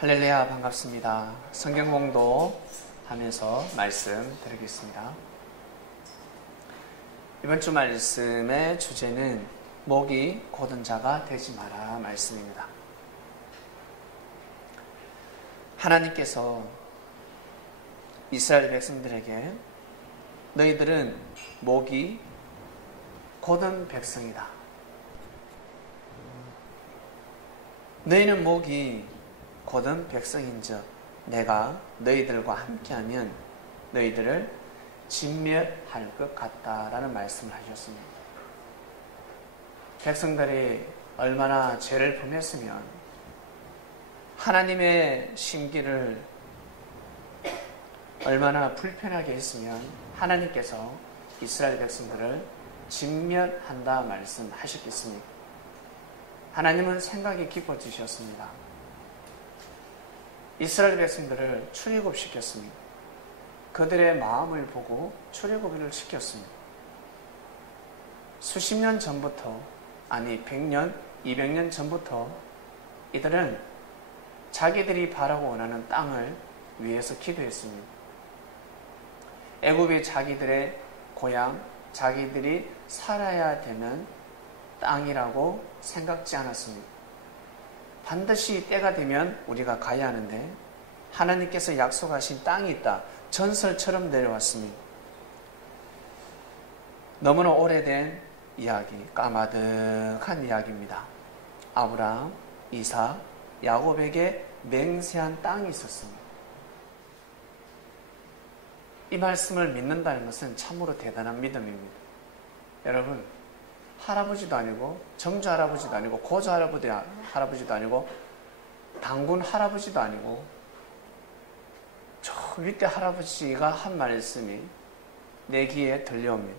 할렐루야, 반갑습니다. 성경 공도 하면서 말씀 드리겠습니다. 이번 주 말씀의 주제는 목이 곧은 자가 되지 마라 말씀입니다. 하나님께서 이스라엘 백성들에게 너희들은 목이 곧은 백성이다. 너희는 목이 곧은 백성인즉 내가 너희들과 함께하면 너희들을 진멸할 것 같다라는 말씀을 하셨습니다. 백성들이 얼마나 죄를 범했으면 하나님의 심기를 얼마나 불편하게 했으면 하나님께서 이스라엘 백성들을 진멸한다 말씀하셨겠습니까? 하나님은 생각이 깊어지셨습니다. 이스라엘 백성들을 출애굽시켰습니다. 그들의 마음을 보고 출애굽을 시켰습니다. 수십 년 전부터, 아니 100년, 200년 전부터 이들은 자기들이 바라고 원하는 땅을 위해서 기도했습니다. 애굽이 자기들의 고향, 자기들이 살아야 되는 땅이라고 생각지 않았습니다. 반드시 때가 되면 우리가 가야 하는데 하나님께서 약속하신 땅이 있다. 전설처럼 내려왔습니다. 너무나 오래된 이야기, 까마득한 이야기입니다. 아브라함, 이삭, 야곱에게 맹세한 땅이 있었습니다. 이 말씀을 믿는다는 것은 참으로 대단한 믿음입니다. 여러분, 할아버지도 아니고 정조 할아버지도 아니고 고조 할아버지도 아니고 당군 할아버지도 아니고 저 윗대 할아버지가 한 말씀이 내 귀에 들려옵니다.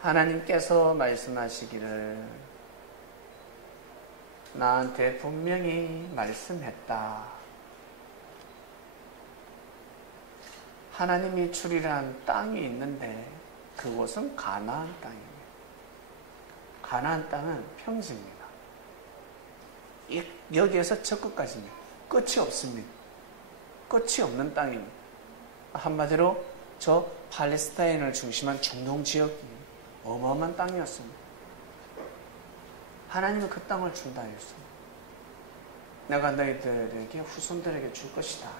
하나님께서 말씀하시기를 나한테 분명히 말씀했다. 하나님이 주리란 땅이 있는데 그곳은 가나안 땅입니다. 가나안 땅은 평지입니다. 여기에서 저 끝까지입니다. 끝이 없습니다. 끝이 없는 땅입니다. 한마디로 저 팔레스타인을 중심한 중동 지역이 어마어마한 땅이었습니다. 하나님은 그 땅을 준다 했습니다. 내가 너희들에게 후손들에게 줄 것이다.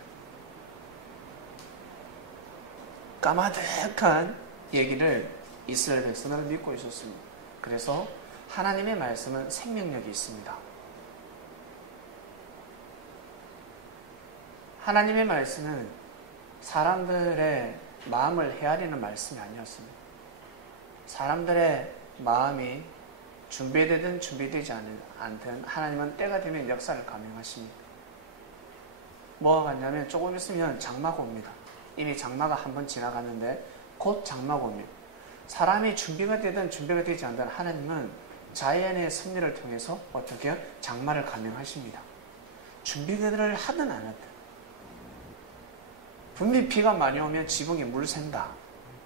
까마득한 얘기를 이스라엘 백성들은 믿고 있었습니다. 그래서 하나님의 말씀은 생명력이 있습니다. 하나님의 말씀은 사람들의 마음을 헤아리는 말씀이 아니었습니다. 사람들의 마음이 준비되든 준비되지 않든 하나님은 때가 되면 역사를 감행하십니다. 뭐가 같냐면 조금 있으면 장마가 옵니다. 이미 장마가 한 번 지나갔는데 곧 장마가 옵니다. 사람이 준비가 되든 준비가 되지 않든 하나님은 자연의 섭리를 통해서 어떻게 장마를 감행하십니다. 준비를 하든 안 하든 분명히 비가 많이 오면 지붕에 물 샌다.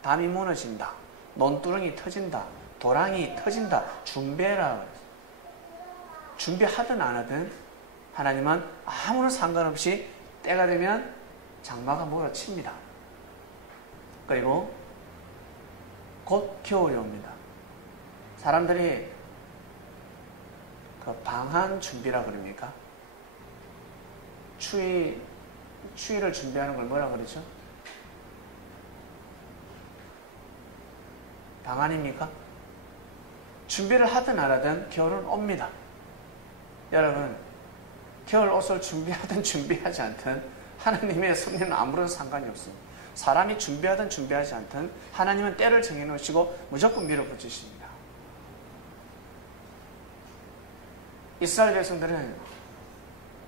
담이 무너진다. 논두렁이 터진다. 도랑이 터진다. 준비해라. 준비하든 안 하든 하나님은 아무런 상관없이 때가 되면 장마가 몰아칩니다. 그리고 곧 겨울이 옵니다. 사람들이 그 방한 준비라 그럽니까? 추위를 준비하는 걸 뭐라 그러죠? 방한입니까? 준비를 하든 안 하든 겨울은 옵니다. 여러분, 겨울 옷을 준비하든 준비하지 않든 하나님의 섭리는 아무런 상관이 없습니다. 사람이 준비하든 준비하지 않든 하나님은 때를 정해놓으시고 무조건 밀어붙이십니다. 이스라엘 백성들은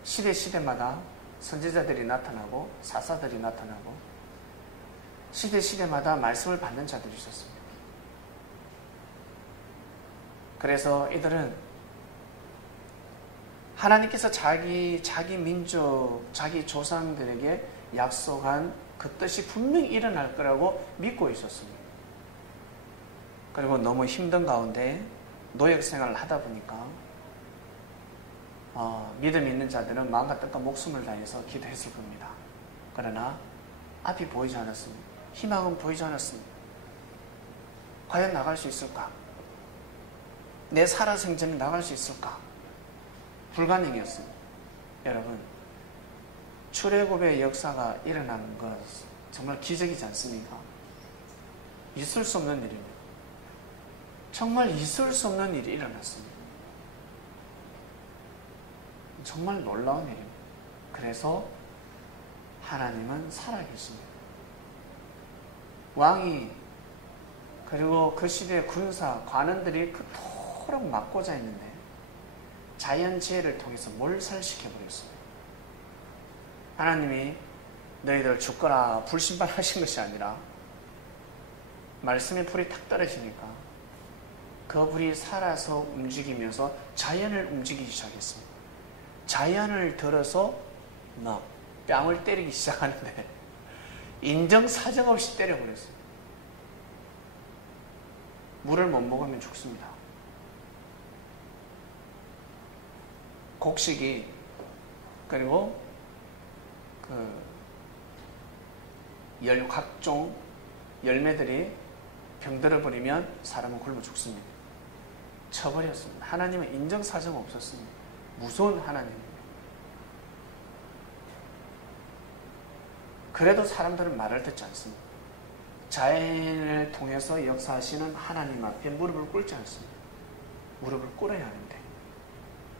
시대마다 선지자들이 나타나고 사사들이 나타나고 시대마다 말씀을 받는 자들이 있었습니다. 그래서 이들은 하나님께서 자기 민족, 자기 조상들에게 약속한 그 뜻이 분명히 일어날 거라고 믿고 있었습니다. 그리고 너무 힘든 가운데 노역 생활을 하다 보니까 믿음이 있는 자들은 마음과 뜻과 목숨을 다해서 기도했을 겁니다. 그러나 앞이 보이지 않았습니다. 희망은 보이지 않았습니다. 과연 나갈 수 있을까? 내 살아생전에 나갈 수 있을까? 불가능이었습니다. 여러분, 출애굽의 역사가 일어나는 것 정말 기적이지 않습니까? 있을 수 없는 일입니다. 정말 있을 수 없는 일이 일어났습니다. 정말 놀라운 일입니다. 그래서 하나님은 살아계십니다. 왕이 그리고 그 시대의 군사, 관원들이 그토록 막고자 했는데 자연 지혜를 통해서 몰살시켜버렸습니다. 하나님이 너희들 죽거라 불신반하신 것이 아니라 말씀의 불이 탁 떨어지니까 그 불이 살아서 움직이면서 자연을 움직이기 시작했습니다. 자연을 들어서 막 뺨을 때리기 시작하는데 인정사정 없이 때려버렸어요. 물을 못 먹으면 죽습니다. 곡식이 그리고 각종 열매들이 병들어 버리면 사람은 굶어 죽습니다. 쳐버렸습니다. 하나님은 인정사정 없었습니다. 무서운 하나님입니다. 그래도 사람들은 말을 듣지 않습니다. 자연을 통해서 역사하시는 하나님 앞에 무릎을 꿇지 않습니다. 무릎을 꿇어야 하는데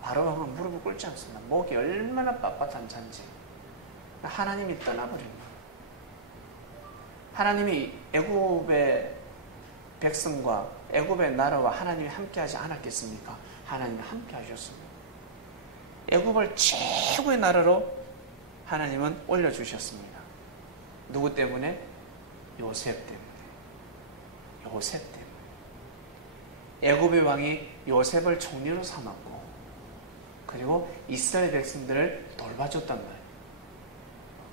바로왕은 무릎을 꿇지 않습니다. 목이 얼마나 빳빳한 잔지 하나님이 떠나버립니다. 하나님이 애굽의 백성과 애굽의 나라와 하나님이 함께하지 않았겠습니까? 하나님이 함께하셨습니다. 애굽을 최고의 나라로 하나님은 올려주셨습니다. 누구 때문에? 요셉 때문에. 요셉 때문에. 애굽의 왕이 요셉을 총리로 삼았고 그리고 이스라엘 백성들을 돌봐줬단 말이에요.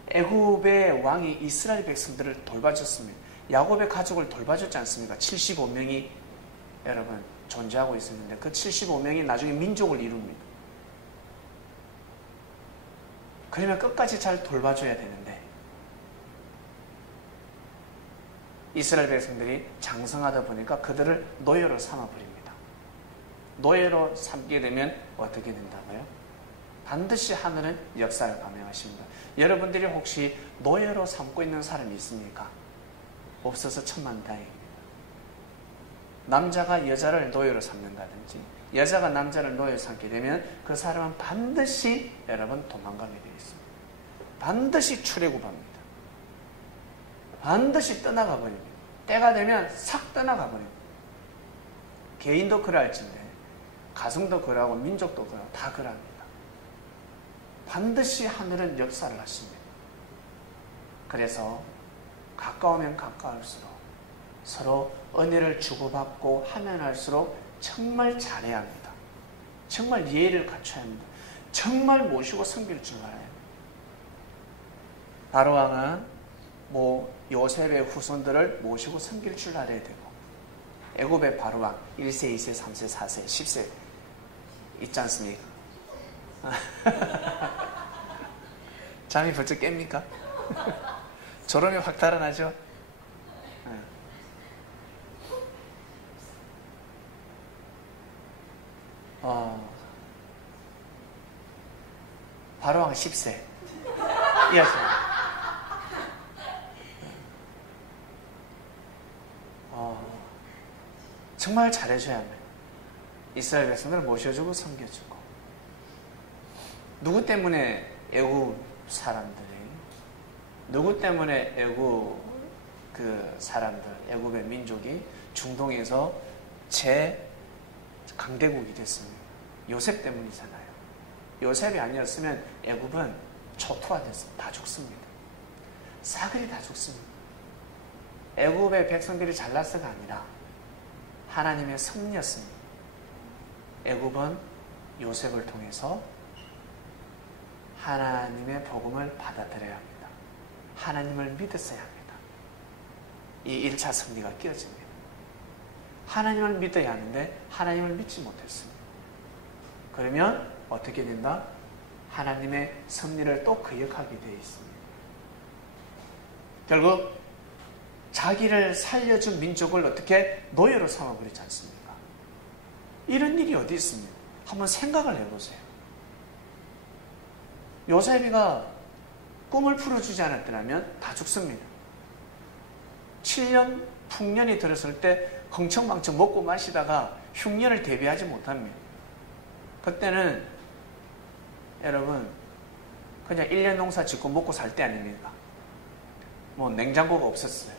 애굽의 왕이 이스라엘 백성들을 돌봐줬습니다. 야곱의 가족을 돌봐줬지 않습니까? 75명이 여러분 존재하고 있었는데 그 75명이 나중에 민족을 이룹니다. 그러면 끝까지 잘 돌봐줘야 되는데 이스라엘 백성들이 장성하다 보니까 그들을 노예로 삼아버립니다. 노예로 삼게 되면 어떻게 된다고요? 반드시 하늘은 역사를 감행하십니다. 여러분들이 혹시 노예로 삼고 있는 사람이 있습니까? 없어서 천만다행입니다. 남자가 여자를 노예로 삼는다든지 여자가 남자를 노예로 삼게 되면 그 사람은 반드시 여러분 도망가게 되어 있습니다. 반드시 출애굽합니다. 반드시 떠나가 버립니다. 때가 되면 싹 떠나가 버립니다. 개인도 그럴진데 가정도 그러하고 민족도 그러하고 다 그럽니다. 반드시 하늘은 역사를 하십니다. 그래서 가까우면 가까울수록 서로 은혜를 주고받고 하면 할수록 정말 잘해야 합니다. 정말 예의를 갖춰야 합니다. 정말 모시고 섬길 줄 알아야 합니다. 바로왕은 요셉의 후손들을 모시고 섬길 줄 알아야 되고 애굽의 바로왕 1세, 2세, 3세, 4세, 10세 있지 않습니까? 잠이 벌써 깹니까? 졸음이 확 달아나죠? 바로왕 10세 이해하세요? 정말 잘해줘야 합니다. 이스라엘 백성들을 모셔주고 섬겨주고 누구 때문에 애굽 사람들이 누구 때문에 애굽 애굽의 민족이 중동에서 강대국이 됐습니다. 요셉 때문이잖아요. 요셉이 아니었으면 애굽은 초토화돼서 다 죽습니다. 사글이 다 죽습니다. 애굽의 백성들이 잘나서가 아니라 하나님의 섭리였습니다. 애굽은 요셉을 통해서 하나님의 복음을 받아들여야 합니다. 하나님을 믿었어야 합니다. 이 1차 섭리가 끼어집니다. 하나님을 믿어야 하는데 하나님을 믿지 못했습니다. 그러면 어떻게 된다? 하나님의 섭리를 또 거역하게 되어 있습니다. 결국 자기를 살려준 민족을 어떻게 노예로 삼아버리지 않습니까? 이런 일이 어디 있습니까? 한번 생각을 해보세요. 요셉이가 꿈을 풀어주지 않았더라면 다 죽습니다. 7년 풍년이 들었을 때 흥청망청 먹고 마시다가 흉년을 대비하지 못합니다. 그때는 여러분 그냥 1년 농사 짓고 먹고 살 때 아닙니까? 뭐 냉장고가 없었어요.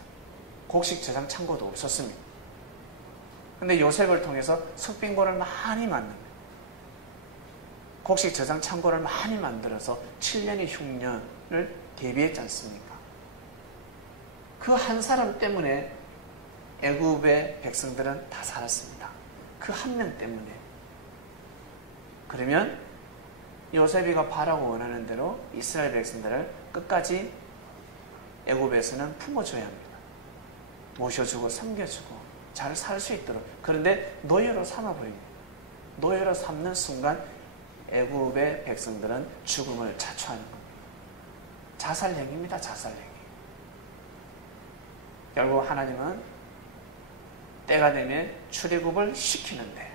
곡식 저장 창고도 없었습니다. 근데 요셉을 통해서 석빙고를 많이 만듭니다. 곡식 저장 창고를 많이 만들어서 7년의 흉년을 대비했지 않습니까? 그 한 사람 때문에 애굽의 백성들은 다 살았습니다. 그 한 명 때문에. 그러면 요셉이가 바라고 원하는 대로 이스라엘 백성들을 끝까지 애굽에서는 품어줘야 합니다. 모셔주고 섬겨주고 잘 살 수 있도록. 그런데 노예로 삼아버립니다. 노예로 삼는 순간 애굽의 백성들은 죽음을 자초하는 겁니다. 자살행위입니다. 자살행위. 결국 하나님은 때가 되면 출애굽을 시키는데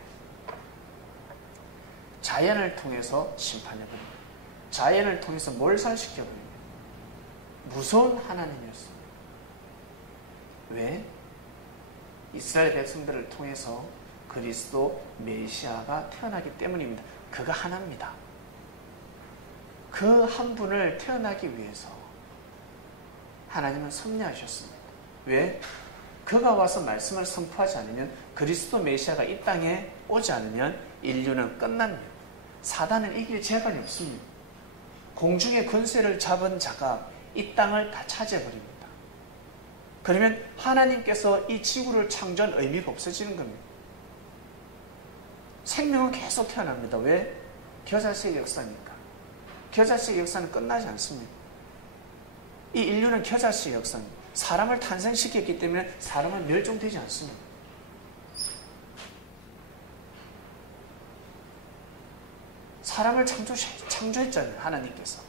자연을 통해서 심판해버립니다. 자연을 통해서 몰살시켜버립니다. 무서운 하나님이었습니다. 왜? 이스라엘 백성들을 통해서 그리스도 메시아가 태어나기 때문입니다. 그가 하나입니다. 그 한 분을 태어나기 위해서 하나님은 섭리하셨습니다. 왜? 그가 와서 말씀을 선포하지 않으면, 그리스도 메시아가 이 땅에 오지 않으면 인류는 끝납니다. 사단을 이길 재간이 없습니다. 공중의 권세를 잡은 자가 이 땅을 다 차지해버립니다. 그러면 하나님께서 이 지구를 창조한 의미가 없어지는 겁니다. 생명은 계속 태어납니다. 왜? 겨자씨의 역사니까. 겨자씨의 역사는 끝나지 않습니다. 이 인류는 겨자씨의 역사입니다. 사람을 탄생시켰기 때문에 사람은 멸종되지 않습니다. 사람을 창조했잖아요, 하나님께서.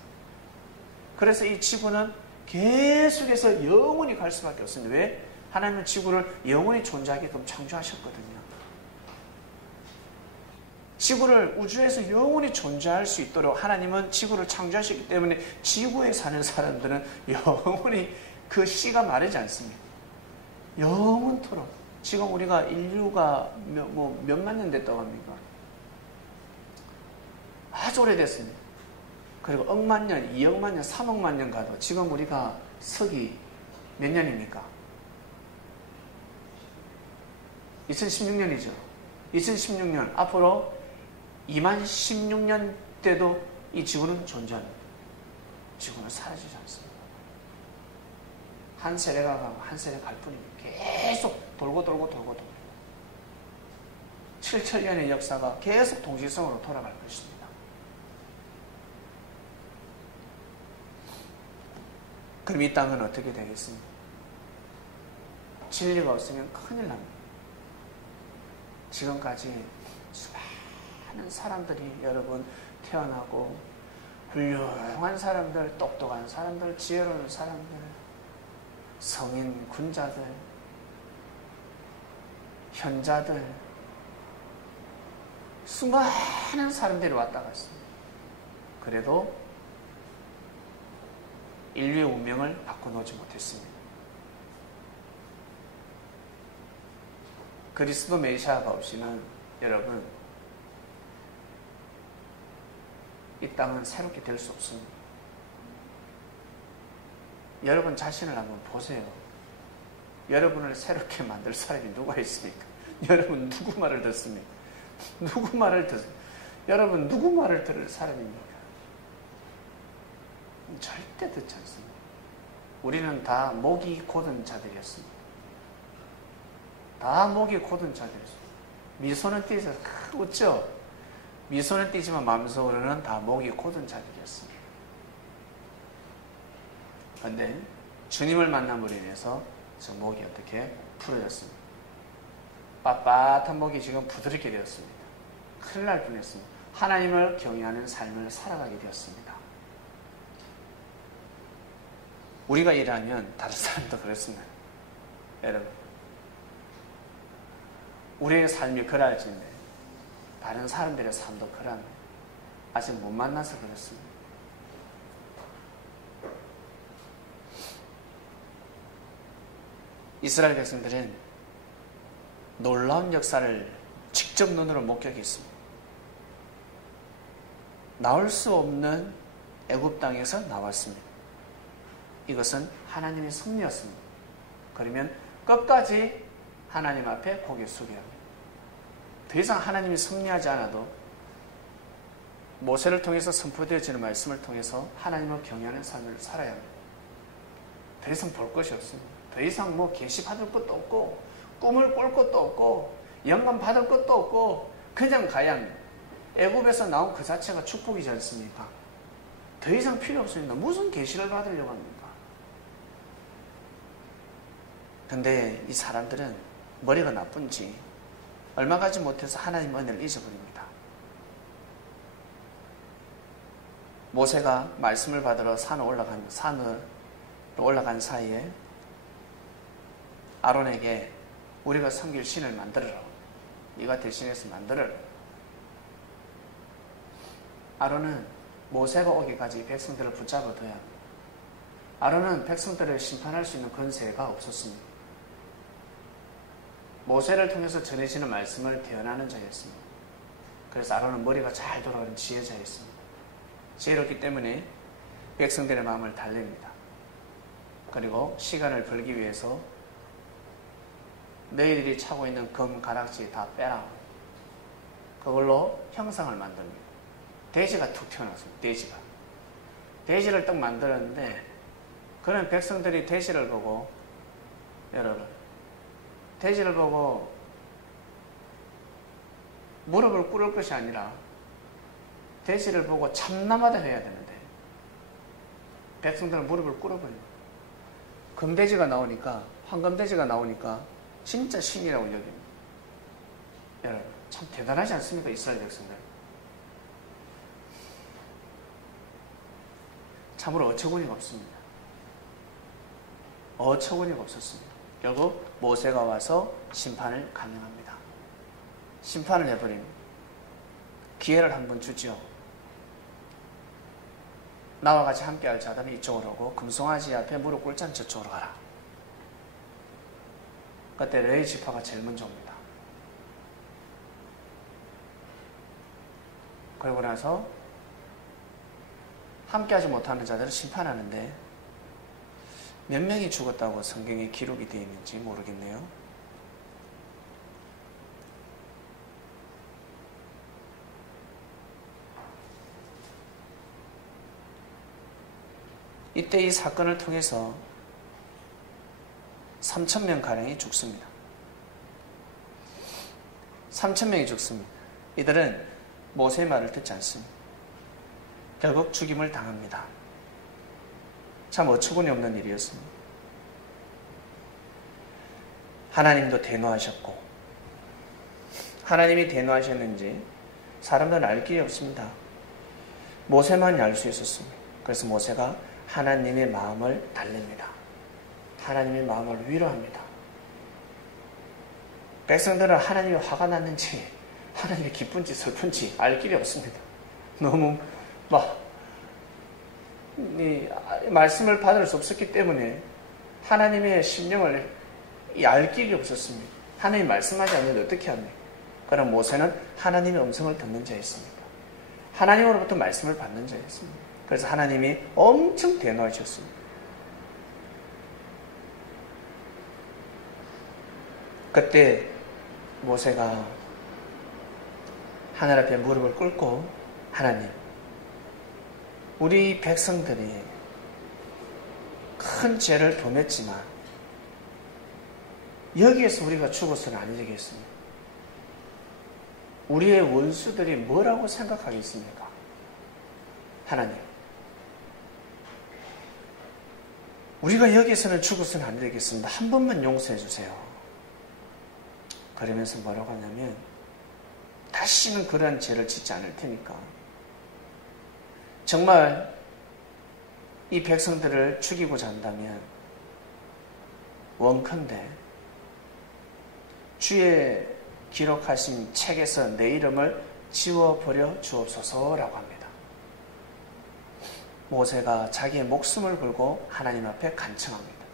그래서 이 지구는 계속해서 영원히 갈 수밖에 없습니다. 왜? 하나님은 지구를 영원히 존재하게끔 창조하셨거든요. 지구를 우주에서 영원히 존재할 수 있도록 하나님은 지구를 창조하셨기 때문에 지구에 사는 사람들은 영원히 그 씨가 마르지 않습니다. 영원토록. 지금 우리가 인류가 몇만 년 됐다고 합니까? 아주 오래됐습니다. 그리고 억만 년, 2억만 년, 3억만 년 가도 지금 우리가 서기 몇 년입니까? 2016년이죠. 2016년 앞으로 2016년 때도 이 지구는 존재합니다. 지구는 사라지지 않습니다. 한 세례가 가고 한 세례 갈 뿐입니다. 계속 돌고 7천년의 역사가 계속 동시성으로 돌아갈 것입니다. 그럼 이 땅은 어떻게 되겠습니까? 진리가 없으면 큰일 납니다. 지금까지 수많은 사람들이 여러분 태어나고 훌륭한 사람들, 똑똑한 사람들, 지혜로운 사람들, 성인, 군자들, 현자들, 수많은 사람들이 왔다 갔습니다. 그래도 인류의 운명을 바꿔놓지 못했습니다. 그리스도 메시아가 없이는 여러분 이 땅은 새롭게 될 수 없습니다. 여러분 자신을 한번 보세요. 여러분을 새롭게 만들 사람이 누가 있습니까? 여러분 누구 말을 듣습니까? 누구 말을 듣습니까? 여러분 누구 말을 들을 사람입니까? 절대 듣지 않습니다. 우리는 다 목이 곧은 자들이었습니다. 다 목이 곧은 자들이었습니다. 미소는 띄서 웃죠? 미소는 띄지만 마음속으로는 다 목이 곧은 자들이었습니다. 그런데 주님을 만남으로 인해서 저 목이 어떻게 풀어졌습니다. 빳빳한 목이 지금 부드럽게 되었습니다. 큰일 날 뻔했습니다. 하나님을 경외하는 삶을 살아가게 되었습니다. 우리가 일하면 다른 사람도 그렇습니다. 여러분, 우리의 삶이 그러할진데 다른 사람들의 삶도 그러합니다. 아직 못 만나서 그렇습니다. 이스라엘 백성들은 놀라운 역사를 직접 눈으로 목격했습니다. 나올 수 없는 애굽 땅에서 나왔습니다. 이것은 하나님의 섭리였습니다. 그러면 끝까지 하나님 앞에 고개 숙여야 합니다. 더 이상 하나님이 섭리하지 않아도 모세를 통해서 선포되어지는 말씀을 통해서 하나님을 경외하는 삶을 살아야 합니다. 더 이상 볼 것이 없습니다. 더 이상 계시 받을 것도 없고 꿈을 꿀 것도 없고 영감 받을 것도 없고 그냥 가야 합니다. 애굽에서 나온 그 자체가 축복이지 않습니까? 더 이상 필요 없습니다. 무슨 계시를 받으려고 합니까? 근데 이 사람들은 머리가 나쁜지 얼마 가지 못해서 하나님 은혜를 잊어버립니다. 모세가 말씀을 받으러 산으로 올라간 사이에 아론에게 우리가 섬길 신을 만들어라. 네가 대신해서 만들어라. 아론은 모세가 오기까지 백성들을 붙잡아둬야 합니다. 아론은 백성들을 심판할 수 있는 권세가 없었습니다. 모세를 통해서 전해지는 말씀을 대언하는 자였습니다. 그래서 아론은 머리가 잘 돌아가는 지혜자였습니다. 지혜롭기 때문에 백성들의 마음을 달랩니다. 그리고 시간을 벌기 위해서 너희들이 차고 있는 금 가락지 다 빼라. 그걸로 형상을 만듭니다. 돼지가 툭 튀어나왔습니다. 돼지를 딱 만들었는데 그런 백성들이 돼지를 보고 여러분 돼지를 보고 무릎을 꿇을 것이 아니라 돼지를 보고 참나마다 해야 되는데 백성들은 무릎을 꿇어버려요. 금돼지가 나오니까 황금돼지가 나오니까 진짜 신이라고 여깁니다. 여러분 참 대단하지 않습니까? 이스라엘 백성들. 참으로 어처구니가 없습니다. 어처구니가 없었습니다. 결국 모세가 와서 심판을 강령합니다. 심판을 해버립니다. 기회를 한번 주지요. 나와 같이 함께할 자들은 이쪽으로 오고 금송아지 앞에 무릎 꿇지 않은 저쪽으로 가라. 그때 레위 지파가 제일 먼저 옵니다. 그러고 나서 함께하지 못하는 자들을 심판하는데 몇 명이 죽었다고 성경에 기록이 되어 있는지 모르겠네요. 이때 이 사건을 통해서 3,000명가량이 죽습니다. 3,000명이 죽습니다. 이들은 모세의 말을 듣지 않습니다. 결국 죽임을 당합니다. 참 어처구니 없는 일이었습니다. 하나님도 대노하셨고 하나님이 대노하셨는지 사람들은 알 길이 없습니다. 모세만이 알 수 있었습니다. 그래서 모세가 하나님의 마음을 달랩니다. 하나님의 마음을 위로합니다. 백성들은 하나님이 화가 났는지 하나님이 기쁜지 슬픈지 알 길이 없습니다. 너무 이 말씀을 받을 수 없었기 때문에 하나님의 심령을 알 길이 없었습니다. 하나님이 말씀하지 않는데 어떻게 합니까? 그럼 모세는 하나님의 음성을 듣는 자였습니다. 하나님으로부터 말씀을 받는 자였습니다. 그래서 하나님이 엄청 대노하셨습니다. 그때 모세가 하늘 앞에 무릎을 꿇고 하나님, 우리 백성들이 큰 죄를 범했지만 여기에서 우리가 죽어서는 안 되겠습니다. 우리의 원수들이 뭐라고 생각하겠습니까? 하나님, 우리가 여기서는 죽어서는 안 되겠습니다. 한 번만 용서해 주세요. 그러면서 뭐라고 하냐면 다시는 그런 죄를 짓지 않을 테니까. 정말 이 백성들을 죽이고자 한다면 원컨대 주의 기록하신 책에서 내 이름을 지워버려 주옵소서라고 합니다. 모세가 자기의 목숨을 걸고 하나님 앞에 간청합니다.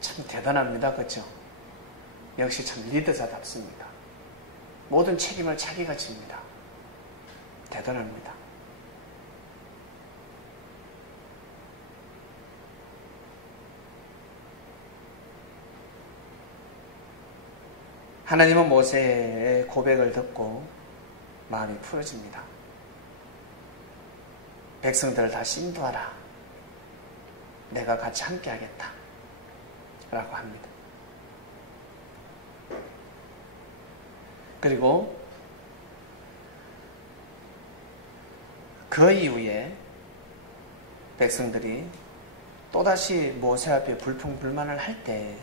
참 대단합니다. 그렇죠? 역시 참 리더자답습니다. 모든 책임을 자기가 집니다. 대단합니다. 하나님은 모세의 고백을 듣고 마음이 풀어집니다. 백성들을 다시 인도하라. 내가 같이 함께 하겠다. 라고 합니다. 그리고 그 이후에 백성들이 또다시 모세 앞에 불평불만을 할 때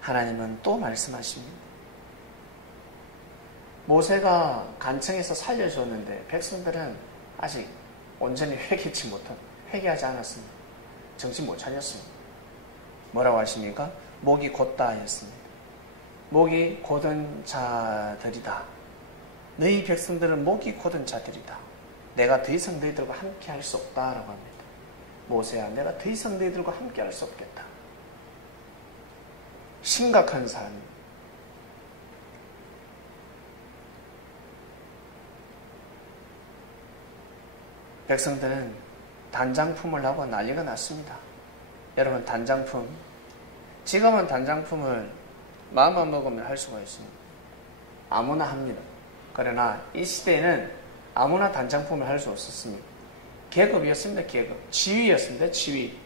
하나님은 또 말씀하십니다. 모세가 간청해서 살려줬는데 백성들은 아직 온전히 회개하지 않았습니다. 정신 못 차렸습니다. 뭐라고 하십니까? 목이 곧다 하였습니다. 목이 곧은 자들이다. 너희 백성들은 목이 곧은 자들이다. 내가 더 이상 너희들과 함께 할 수 없다라고 합니다. 모세야, 내가 더 이상 너희들과 함께 할 수 없겠다. 심각한 삶. 백성들은 단장품을 하고 난리가 났습니다. 여러분, 단장품. 지금은 단장품을 마음만 먹으면 할 수가 있습니다. 아무나 합니다. 그러나 이 시대에는 아무나 단장품을 할 수 없었습니다. 계급이었습니다. 계급. 지위였습니다. 지위.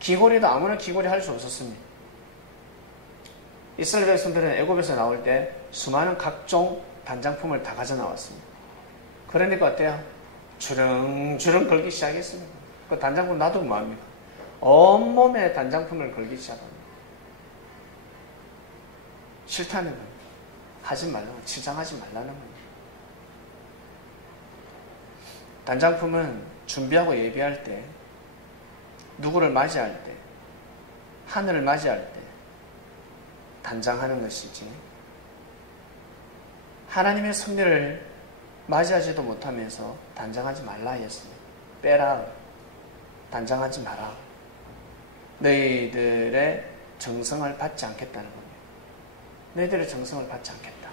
귀걸이도 아무나 귀걸이 할 수 없었습니다. 이스라엘 백성들은 애굽에서 나올 때 수많은 각종 단장품을 다 가져 나왔습니다. 그러니까 어때요? 주렁주렁 걸기 시작했습니다. 그 단장품 놔두면 뭐합니까? 온몸에 단장품을 걸기 시작합니다. 싫다는 겁니다. 하지 말라고, 치장하지 말라는 겁니다. 단장품은 준비하고 예비할 때, 누구를 맞이할 때, 하늘을 맞이할 때 단장하는 것이지, 하나님의 섭리를 맞이하지도 못하면서 단장하지 말라 했습니다. 빼라. 단장하지 마라. 너희들의 정성을 받지 않겠다는 겁니다. 너희들의 정성을 받지 않겠다.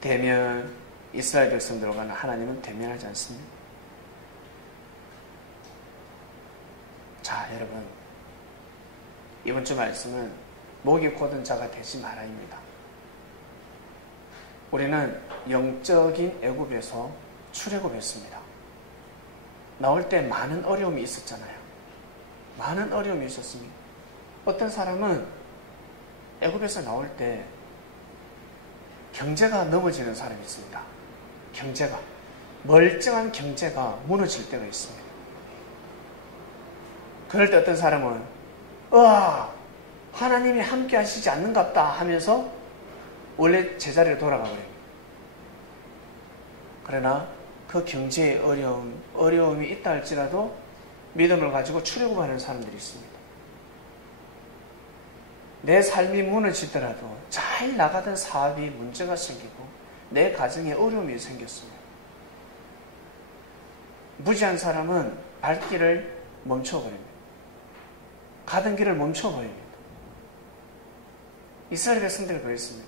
대면, 이스라엘 백성들과는 하나님은 대면하지 않습니다. 자, 여러분, 이번 주 말씀은 목이 곧은 자가 되지 마라입니다. 우리는 영적인 애굽에서 출애굽했습니다. 나올 때 많은 어려움이 있었잖아요. 많은 어려움이 있었습니다. 어떤 사람은 애굽에서 나올 때 경제가 넘어지는 사람이 있습니다. 경제가, 멀쩡한 경제가 무너질 때가 있습니다. 그럴 때 어떤 사람은 하나님이 함께 하시지 않는갑다 하면서 원래 제자리로 돌아가 버립니다. 그러나 그 경제의 어려움이 있다 할지라도 믿음을 가지고 출애굽하는 사람들이 있습니다. 내 삶이 무너지더라도 잘 나가던 사업이 문제가 생기고 내 가정에 어려움이 생겼습니다. 무지한 사람은 발길을 멈춰버립니다. 가던 길을 멈춰버립니다. 이스라엘 백성들이 그랬습니다.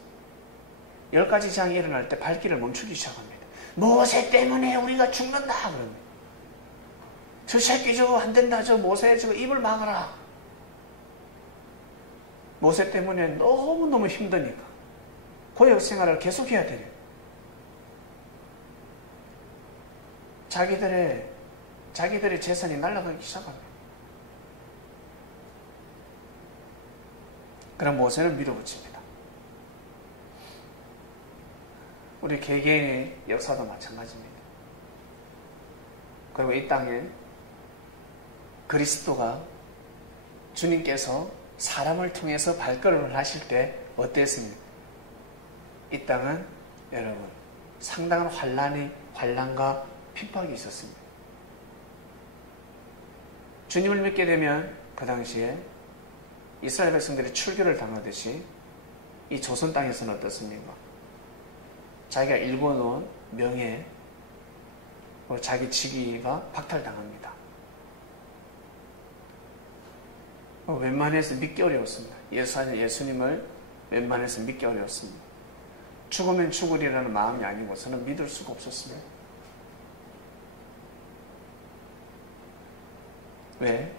10가지 재앙이 일어날 때 발길을 멈추기 시작합니다. 모세 때문에 우리가 죽는다 그럽니다. 저 새끼 저거 안 된다. 저 모세 저거 입을 막아라. 모세 때문에 너무너무 힘드니까 고역 생활을 계속해야 돼요. 자기들의 재산이 날아가기 시작합니다. 그럼 모세는 밀어붙입니다. 우리 개개인의 역사도 마찬가지입니다. 그리고 이 땅에 그리스도가 주님께서 사람을 통해서 발걸음을 하실 때 어땠습니까? 이 땅은 여러분 상당한 환난과 핍박이 있었습니다. 주님을 믿게 되면 그 당시에 이스라엘 백성들이 출교를 당하듯이 이 조선 땅에서는 어떻습니까? 자기가 일궈놓은 명예, 자기 직위가 박탈당합니다. 웬만해서 믿기 어려웠습니다. 예수님을 웬만해서 믿기 어려웠습니다. 죽으면 죽으리라는 마음이 아니고서는 믿을 수가 없었습니다. 왜?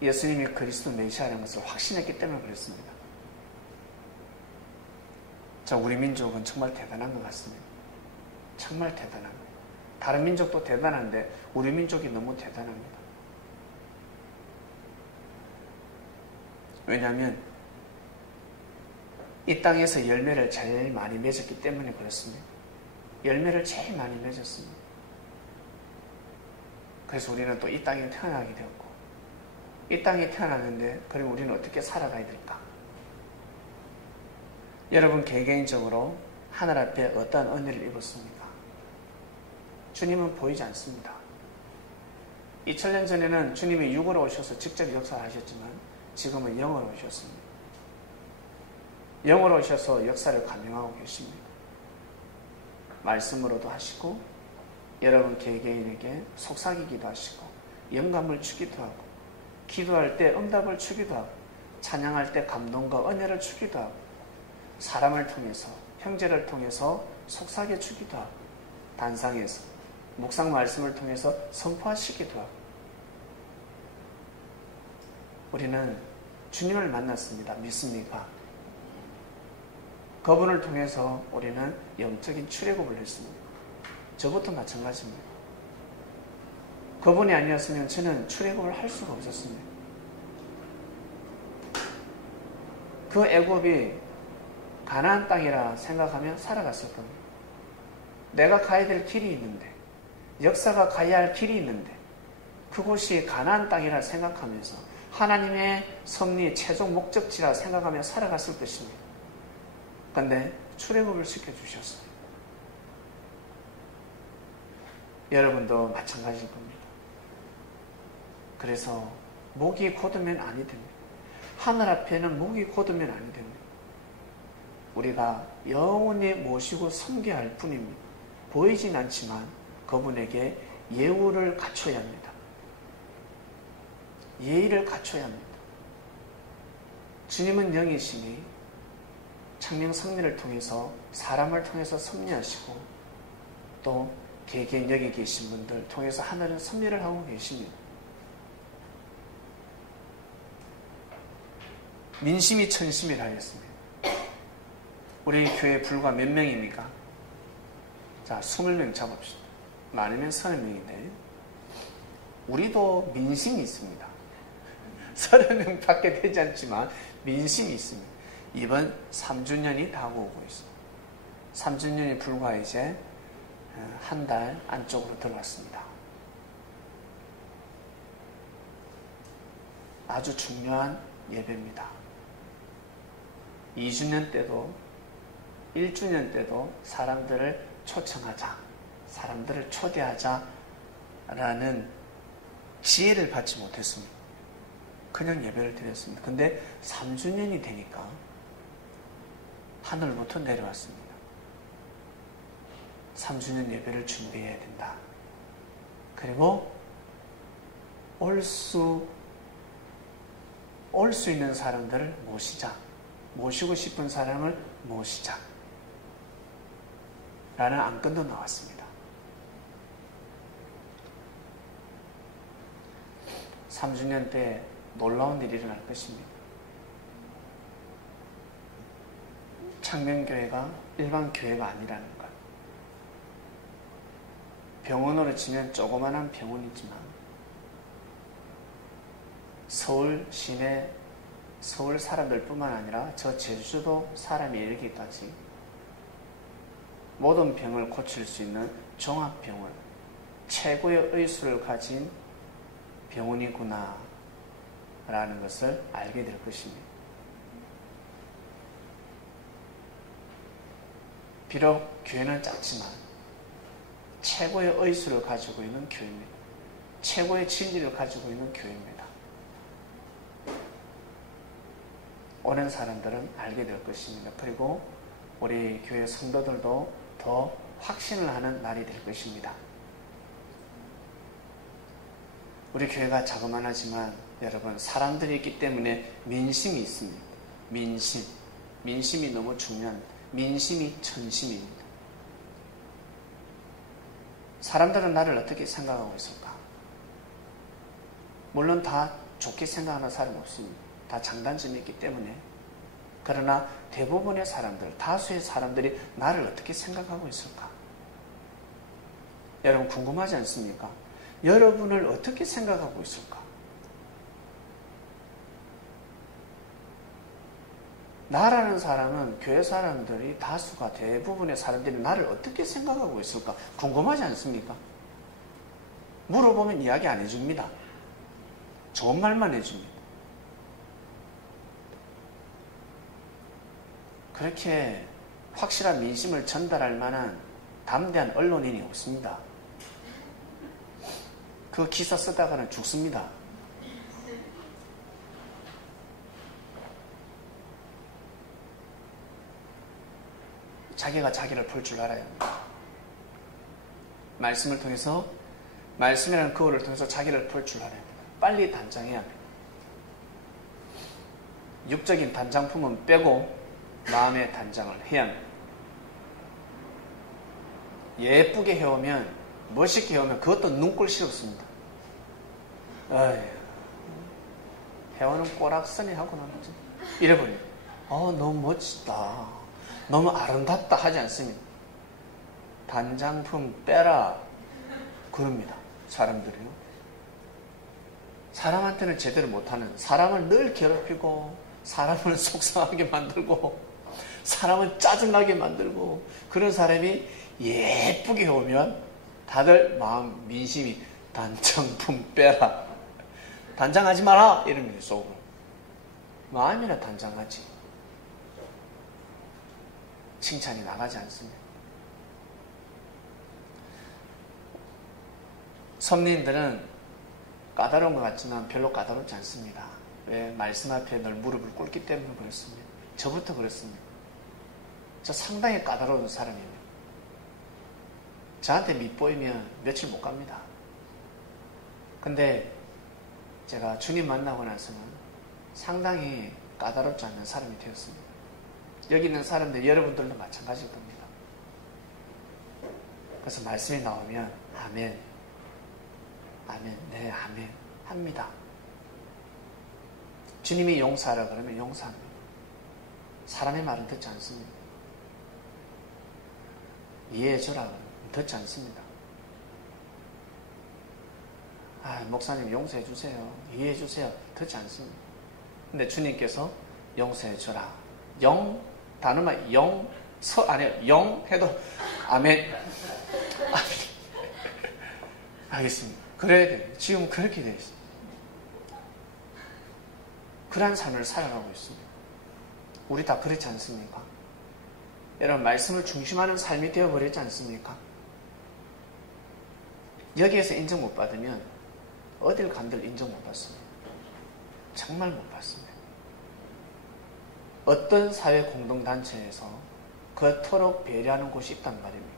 예수님이 그리스도 메시아라는 것을 확신했기 때문에 그랬습니다. 자, 우리 민족은 정말 대단한 것 같습니다. 정말 대단한 거예요. 다른 민족도 대단한데 우리 민족이 너무 대단합니다. 왜냐하면 이 땅에서 열매를 제일 많이 맺었기 때문에 그렇습니다. 열매를 제일 많이 맺었습니다. 그래서 우리는 또 이 땅에 태어나게 되었고, 이 땅에 태어났는데 그럼 우리는 어떻게 살아가야 될까? 여러분 개개인적으로 하늘 앞에 어떠한 은혜를 입었습니까? 주님은 보이지 않습니다. 2000년 전에는 주님이 육으로 오셔서 직접 역사하셨지만 지금은 영으로 오셨습니다. 영으로 오셔서 역사를 감행하고 계십니다. 말씀으로도 하시고 여러분 개개인에게 속삭이기도 하시고 영감을 주기도 하고 기도할 때 응답을 주기도 하고 찬양할 때 감동과 은혜를 주기도 하고 사람을 통해서 형제를 통해서 속삭여 주기도 하고 단상에서 묵상 말씀을 통해서 선포하시기도 하고 우리는 주님을 만났습니다. 믿습니까? 그분을 통해서 우리는 영적인 출애굽을 했습니다. 저부터 마찬가지입니다. 그분이 아니었으면 저는 출애굽을 할 수가 없었습니다. 그 애굽이 가나안 땅이라 생각하며 살아갔을 겁니다. 내가 가야 될 길이 있는데 역사가 가야 할 길이 있는데 그곳이 가나안 땅이라 생각하면서 하나님의 섭리 최종 목적지라 생각하며 살아갔을 것입니다. 그런데 출애굽을 시켜주셨어요. 여러분도 마찬가지일 겁니다. 그래서 목이 곧으면 아니 됩니다. 하늘 앞에는 목이 곧으면 아니 됩니다. 우리가 영원히 모시고 섬겨야 할 뿐입니다. 보이진 않지만 그분에게 예우를 갖춰야 합니다. 예의를 갖춰야 합니다. 주님은 영이시니 창령 성례를 통해서 사람을 통해서 섭리하시고 또 개개인 여기 계신 분들 통해서 하늘은 섭리를 하고 계십니다. 민심이 천심이라 하였습니다. 우리 교회 불과 몇 명입니까? 자, 20명 잡읍시다. 많으면 30명인데 우리도 민심이 있습니다. 30명밖에 되지 않지만 민심이 있습니다. 이번 3주년이 다가오고 있습니다. 3주년이 불과 이제 한 달 안쪽으로 들어왔습니다. 아주 중요한 예배입니다. 2주년 때도 1주년 때도 사람들을 초청하자, 사람들을 초대하자 라는 지혜를 받지 못했습니다. 그냥 예배를 드렸습니다. 근데 3주년이 되니까 하늘부터 내려왔습니다. 3주년 예배를 준비해야 된다. 그리고 올 수 있는 사람들을 모시자. 모시고 싶은 사람을 모시자. 라는 안건도 나왔습니다. 3주년 때 놀라운 일이 일어날 것입니다. 창명교회가 일반 교회가 아니라는 것. 병원으로 치면 조그만한 병원이지만 서울 시내 서울 사람들뿐만 아니라 저 제주도 사람이 이르기까지 모든 병을 고칠 수 있는 종합병원, 최고의 의술을 가진 병원이구나 라는 것을 알게 될 것입니다. 비록 교회는 작지만 최고의 의수를 가지고 있는 교회입니다. 최고의 진리를 가지고 있는 교회입니다. 오는 사람들은 알게 될 것입니다. 그리고 우리 교회 성도들도 더 확신을 하는 날이 될 것입니다. 우리 교회가 자그만하지만 여러분, 사람들이 있기 때문에 민심이 있습니다. 민심이 너무 중요한, 민심이 천심입니다. 사람들은 나를 어떻게 생각하고 있을까? 물론 다 좋게 생각하는 사람은 없습니다. 다 장단점이 있기 때문에. 그러나 대부분의 사람들, 다수의 사람들이 나를 어떻게 생각하고 있을까? 여러분 궁금하지 않습니까? 여러분을 어떻게 생각하고 있을까? 나라는 사람은, 교회 사람들이 다수가, 대부분의 사람들이 나를 어떻게 생각하고 있을까? 궁금하지 않습니까? 물어보면 이야기 안 해줍니다. 좋은 말만 해줍니다. 그렇게 확실한 민심을 전달할 만한 담대한 언론인이 없습니다. 그 기사 쓰다가는 죽습니다. 자기가 자기를 볼 줄 알아야 합니다. 말씀을 통해서, 말씀이라는 거울을 통해서 자기를 볼 줄 알아야 합니다. 빨리 단장해야 합니다. 육적인 단장품은 빼고 마음의 단장을 해야 합니다. 예쁘게 해오면, 멋있게 해오면 그것도 눈꼴시럽습니다. 해오는 꼬락서니 하고 나면 이래버려요. 너무 멋지다, 너무 아름답다 하지 않습니다. 단장품 빼라 그럽니다. 사람들이요. 사람한테는 제대로 못하는, 사람을 늘 괴롭히고 사람을 속상하게 만들고 사람을 짜증나게 만들고 그런 사람이 예쁘게 오면 다들 마음 민심이 단장품 빼라, 단장하지 마라 이러면 속으로. 마음이나 단장하지 칭찬이 나가지 않습니다. 섭리인들은 까다로운 것 같지만 별로 까다롭지 않습니다. 왜? 말씀 앞에 늘 무릎을 꿇기 때문에 그렇습니다. 저부터 그렇습니다. 저 상당히 까다로운 사람입니다. 저한테 밑보이면 며칠 못 갑니다. 근데 제가 주님 만나고 나서는 상당히 까다롭지 않는 사람이 되었습니다. 여기 있는 사람들, 여러분들도 마찬가지일 겁니다. 그래서 말씀이 나오면 아멘, 아멘, 네, 아멘 합니다. 주님이 용서하라 그러면 용서합니다. 사람의 말은 듣지 않습니다. 이해해주라 그러면 듣지 않습니다. 목사님 용서해주세요, 이해해주세요, 듣지 않습니다. 근데 주님께서 용서해주라, 단어만 아니요, 영 해도 아멘. 알겠습니다. 그래야 돼요. 지금 그렇게 되어 있습니다. 그러한 삶을 살아가고 있습니다. 우리 다 그렇지 않습니까? 여러분, 말씀을 중심하는 삶이 되어버렸지 않습니까? 여기에서 인정 못 받으면 어딜 간들 인정 못 받습니다. 정말 못 받습니다. 어떤 사회 공동단체에서 그토록 배려하는 곳이 있단 말입니다.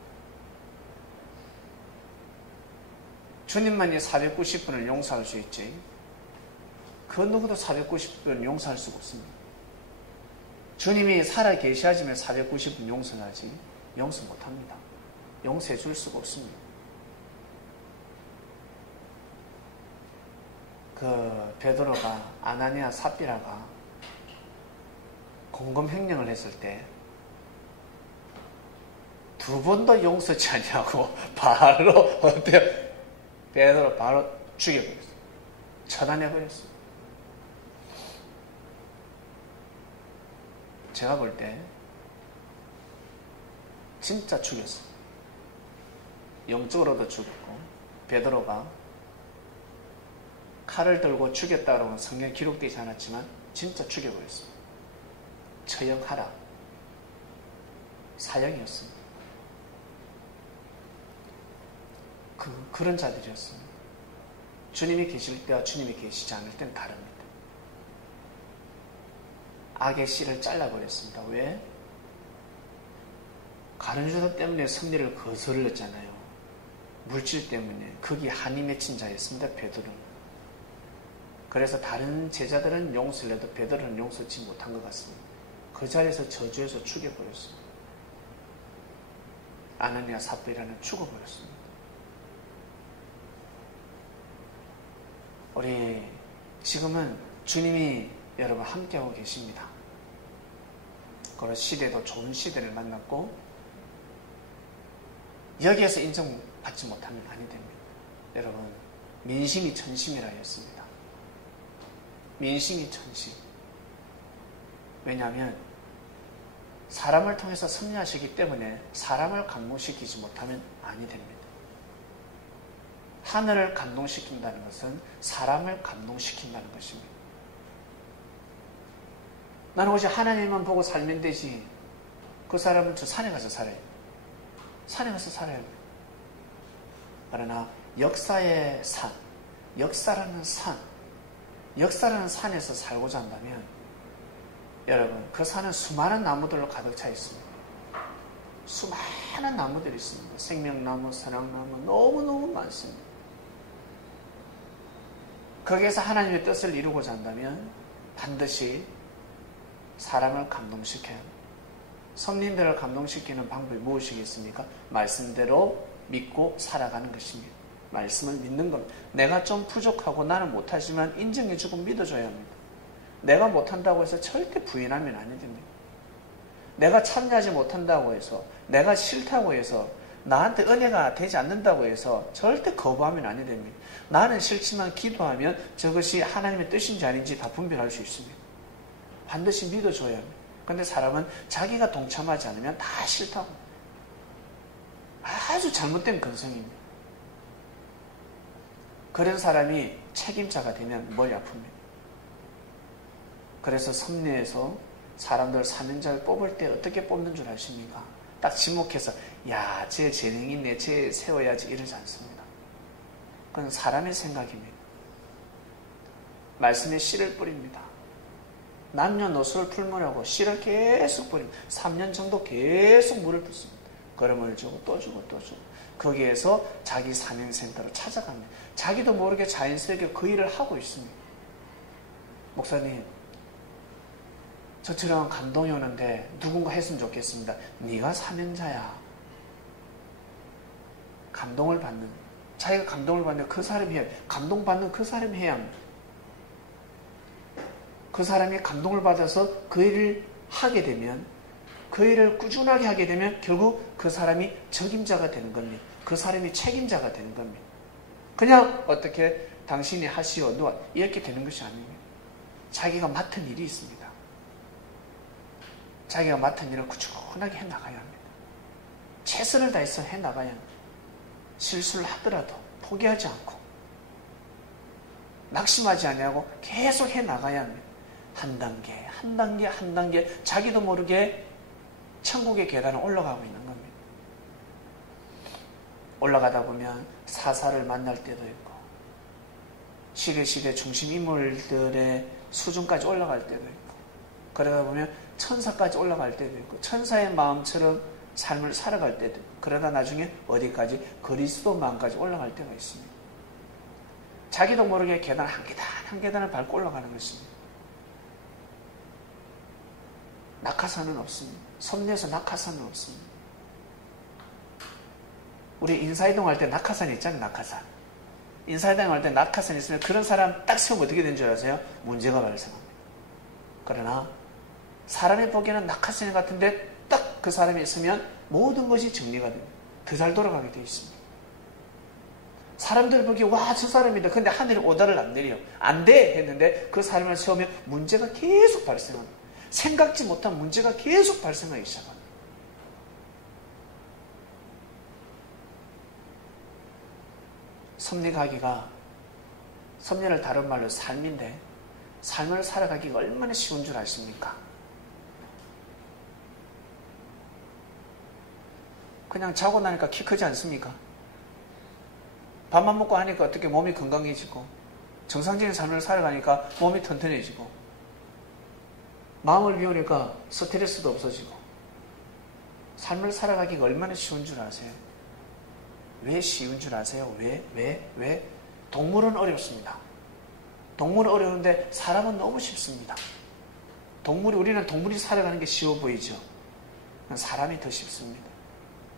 주님만이 490분을 용서할 수 있지 그 누구도 490분을 용서할 수가 없습니다. 주님이 살아 계시하지만 490분 용서하지 용서 못합니다. 용서해 줄 수가 없습니다. 그 베드로가, 아나니아 삽비라가 공검행령을 했을 때 두 번도 용서치 아니하고 바로 어때요? 베드로 바로 죽여버렸어요. 처단해버렸어요. 제가 볼 때 진짜 죽였어요. 영적으로도 죽였고, 베드로가 칼을 들고 죽였다고 성경에 기록되지 않았지만 진짜 죽여버렸습니다. 처형하라. 사형이었습니다. 그런 자들이었습니다. 주님이 계실 때와 주님이 계시지 않을 때는 다릅니다. 악의 씨를 잘라버렸습니다. 왜? 가룟유다 때문에 승리를 거슬렀잖아요. 물질 때문에. 거기에 한이 맺힌 자였습니다. 베드로는. 그래서 다른 제자들은 용서를 해도 베드로는 용서치 못한 것 같습니다. 그 자리에서 저주해서 죽여버렸습니다. 아나니아 삽비라는 죽어버렸습니다. 우리 지금은 주님이 여러분 함께하고 계십니다. 그런 시대도 좋은 시대를 만났고 여기에서 인정받지 못하면 아니 됩니다. 여러분 민심이 천심이라 했습니다. 민심이 천심. 왜냐하면 사람을 통해서 섭리하시기 때문에 사람을 감동시키지 못하면 아니 됩니다. 하늘을 감동시킨다는 것은 사람을 감동시킨다는 것입니다. 나는 오직 하나님만 보고 살면 되지. 그 사람은 저 산에 가서 살아요. 산에 가서 살아요. 그러나 역사의 산, 역사라는 산에서 살고자 한다면 여러분 그 산은 수많은 나무들로 가득 차 있습니다. 수많은 나무들이 있습니다. 생명나무, 선악나무 너무너무 많습니다. 거기에서 하나님의 뜻을 이루고자 한다면 반드시 사람을 감동시켜야 합니다. 성님들을 감동시키는 방법이 무엇이겠습니까? 말씀대로 믿고 살아가는 것입니다. 말씀을 믿는 겁니다. 내가 좀 부족하고 나는 못하지만 인정해주고 믿어줘야 합니다. 내가 못한다고 해서 절대 부인하면 안 됩니다. 내가 참여하지 못한다고 해서 내가 싫다고 해서 나한테 은혜가 되지 않는다고 해서 절대 거부하면 안 됩니다. 나는 싫지만 기도하면 저것이 하나님의 뜻인지 아닌지 다 분별할 수 있습니다. 반드시 믿어줘야 합니다. 그런데 사람은 자기가 동참하지 않으면 다 싫다고. 아주 잘못된 근성입니다. 그런 사람이 책임자가 되면 머리 아픕니다. 그래서 섭리에서 사람들 사명자를 뽑을 때 어떻게 뽑는 줄 아십니까? 딱 지목해서 야, 쟤 재능 있네, 쟤 세워야지 이러지 않습니다. 그건 사람의 생각입니다. 말씀에 씨를 뿌립니다. 남녀노소를 풀물하고 씨를 계속 뿌립니다. 3년 정도 계속 물을 붓습니다. 걸음을 주고 또 주고 또 주고 거기에서 자기 사명센터로 찾아갑니다. 자기도 모르게 자연스럽게 그 일을 하고 있습니다. 목사님, 저처럼 감동이 오는데 누군가 했으면 좋겠습니다. 네가 사명자야. 감동을 받는, 자기가 감동을 받는 그 사람이 해야, 감동받는 그 사람이 해야 합니다. 그 사람이 감동을 받아서 그 일을 하게 되면, 그 일을 꾸준하게 하게 되면 결국 그 사람이 적임자가 되는 겁니다. 그 사람이 책임자가 되는 겁니다. 그냥 어떻게 당신이 하시오 누가 이렇게 되는 것이 아닙니다. 자기가 맡은 일이 있습니다. 자기가 맡은 일을 꾸준하게 해나가야 합니다. 최선을 다해서 해나가야 합니다. 실수를 하더라도 포기하지 않고 낙심하지 아니하고 계속 해나가야 합니다. 한 단계 한 단계 한 단계 자기도 모르게 천국의 계단을 올라가고 있는 겁니다. 올라가다 보면 사사를 만날 때도 있고 시대 중심 인물들의 수준까지 올라갈 때도 있고 그러다 보면 천사까지 올라갈 때도 있고 천사의 마음처럼 삶을 살아갈 때도 있고 그러다 나중에 어디까지 그리스도 마음까지 올라갈 때가 있습니다. 자기도 모르게 계단 한 계단 한 계단을 밟고 올라가는 것입니다. 낙하산은 없습니다. 섭리에서 낙하산은 없습니다. 우리 인사이동 할 때 낙하산이 있잖아요. 낙하산. 인사이동 할 때 낙하산이 있으면 그런 사람 딱 세우면 어떻게 되는 줄 아세요? 문제가 발생합니다. 그러나 사람이 보기에는 낙하산 같은데 딱 그 사람이 있으면 모든 것이 정리가 됩니다. 더 잘 돌아가게 되어 있습니다. 사람들 보기에 와, 저 사람이다. 근데 하늘이 오다를 안 내려. 안 돼! 했는데 그 사람을 세우면 문제가 계속 발생합니다. 생각지 못한 문제가 계속 발생하기 시작합니다. 섭리가기가 섭리를 다른 말로 삶인데 삶을 살아가기가 얼마나 쉬운 줄 아십니까? 그냥 자고 나니까 키 크지 않습니까? 밥만 먹고 하니까 어떻게 몸이 건강해지고 정상적인 삶을 살아가니까 몸이 튼튼해지고 마음을 비우니까 스트레스도 없어지고 삶을 살아가기가 얼마나 쉬운 줄 아세요? 왜 쉬운 줄 아세요? 왜? 동물은 어렵습니다. 동물은 어려운데 사람은 너무 쉽습니다. 우리는 동물이 살아가는 게 쉬워 보이죠? 사람이 더 쉽습니다.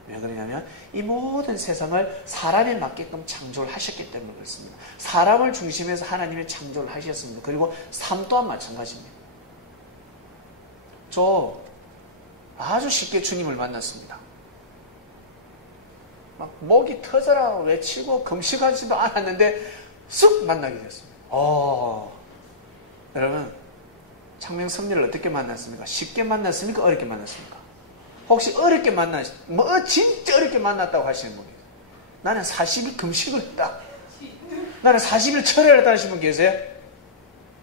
왜 그러냐면 이 모든 세상을 사람에 맞게끔 창조를 하셨기 때문에 그렇습니다. 사람을 중심에서 하나님이 창조를 하셨습니다. 그리고 삶 또한 마찬가지입니다. 저 아주 쉽게 주님을 만났습니다. 막 목이 터져라 외치고 금식하지도 않았는데 쑥 만나게 됐습니다. 여러분 창명 섭리를 어떻게 만났습니까? 쉽게 만났습니까? 어렵게 만났습니까? 혹시 어렵게 진짜 어렵게 만났다고 하시는 분이 나는 40일 금식을 했다. 나는 40일 철회를 했다 하시는 분 계세요?